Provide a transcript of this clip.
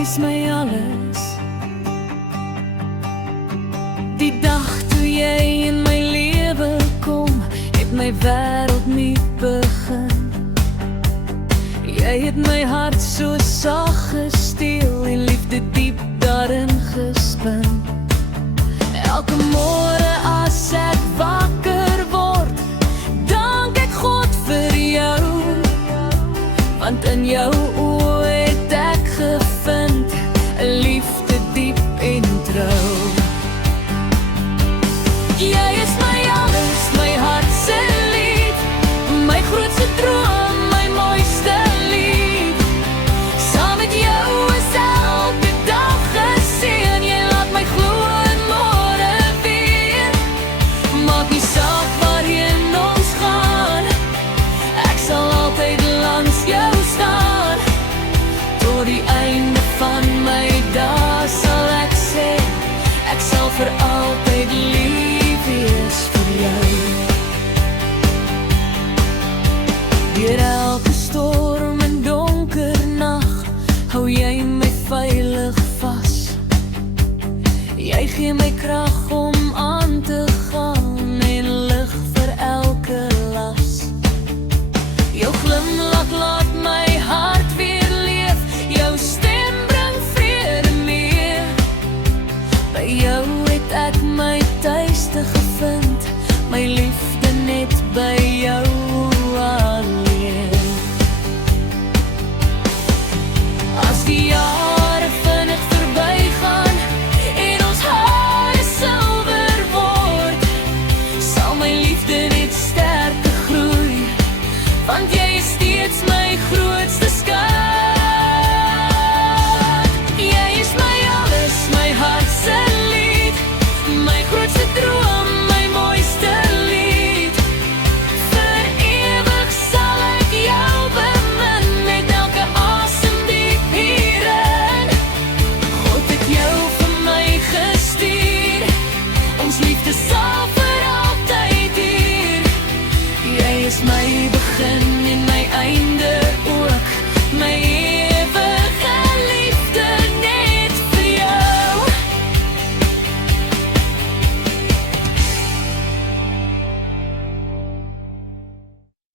is my alles. Die dag toe jy in my lewe kom, het my wêreld nie begin. Jy het my hart so sag gesteel en liefde diep daarin gespin. Elke môre as ek wakker word, dank ek God vir jou, want in jou oë het ek gevind 'n liefde diep en trou. Jy is my alles, my hart se lied, my grootste droom, my mooiste lied. Saam met jou is elke dag geseën, jy laat my glo in môre weer. Maak nie saak waarheen ons gaan, ek sal altyd langs jou staan. Tot die einde van my dae sal ek sê, ek sal vir altyd lief wees vir jou. Deur elke storm en donker nag, hou jy my veilig vas. Jy gee my krag om aan